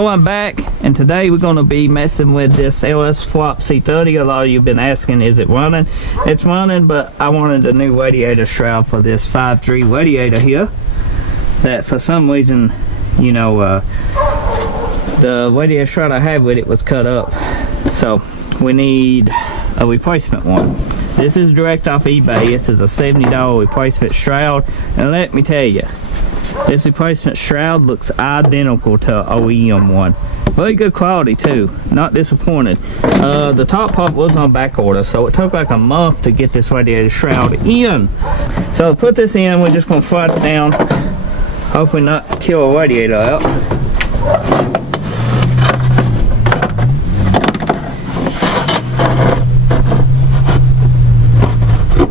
So I'm back, and today we're going to be messing with this LS Flop C30. A lot of you have been asking, is it running? It's running, but I wanted a new radiator shroud for this 5.3 radiator here. That for some reason, you know, the radiator shroud I had with it was cut up. So we need a replacement one. This is direct off eBay. This is a $70 replacement shroud, and let me tell you, this replacement shroud looks identical to OEM one. Very good quality too, not disappointed. The top part was on back order, so it took like a month to get this radiator shroud in. So to put this in, we're just gonna flat it down, hopefully not kill a radiator out.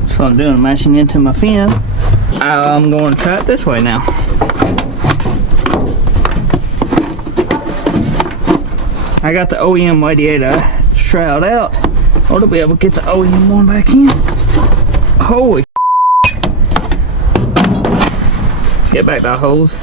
So I'm doing, mashing into my fin. I'm going to try it this way now. I got the OEM radiator shroud out. Ought to be able to get the OEM one back in. Holy get back that hose.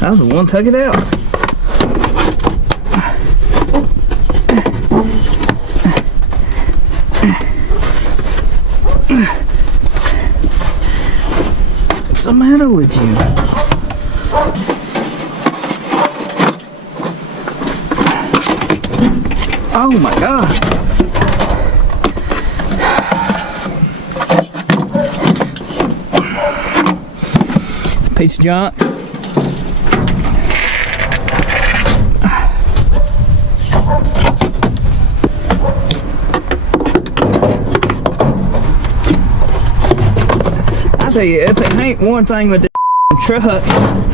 That was the one, took it out. What's the matter with you? Oh my God. Piece of junk. I tell you, if it ain't one thing with this truck,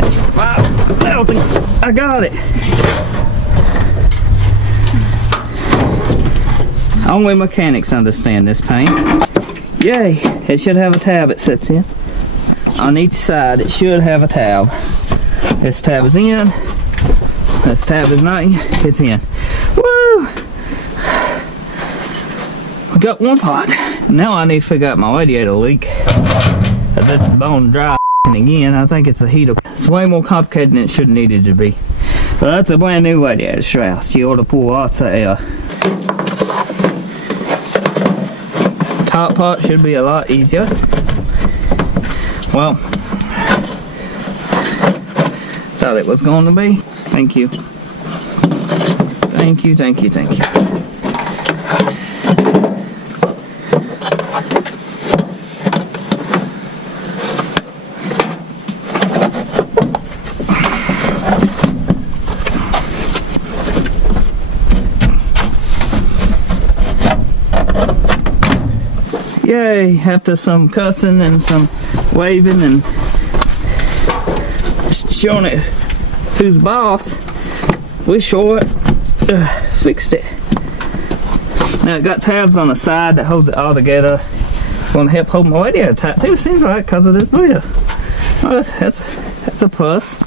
it's 5,000. I got it. Only mechanics understand this paint. Yay! It should have a tab it sits in. On each side, it should have a tab. This tab is in. This tab is not in. It's in. Woo! We got one pot. Now I need to figure out my radiator leak. That's bone dry again. I think it's a heater. It's way more complicated than it should have needed to be. So that's a brand new radiator shroud. You ought to pull lots of air. Top part should be a lot easier. Well, thought it was going to be. Thank you. Thank you, thank you, thank you. Yay, after some cussing and some waving and showing it who's boss, we short fixed it. Now it got tabs on the side that holds it all together. Gonna help hold my radiator tight too, seems like, because of this wheel. Well, that's a plus.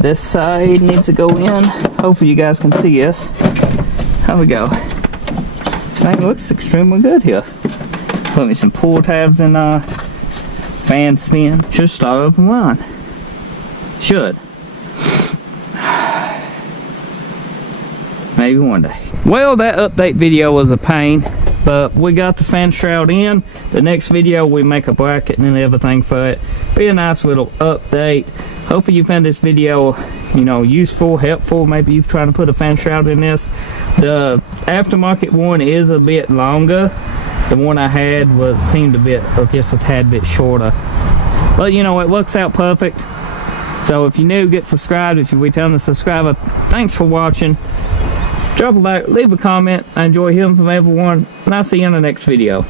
This side needs to go in. Hopefully you guys can see us. There we go. This thing looks extremely good here. Put me some pull tabs in fan spin. Should start up and run. Should. Maybe one day. Well, that update video was a pain, but we got the fan shroud in. The next video we make a bracket and everything for it. Be a nice little update. Hopefully you found this video, you know, useful, helpful. Maybe you're trying to put a fan shroud in this. The aftermarket one is a bit longer. The one I had seemed just a tad bit shorter. But you know, it works out perfect. So if you're new, get subscribed. If you're returning a subscriber, thanks for watching. Drop a like, leave a comment. I enjoy hearing from everyone, and I'll see you in the next video.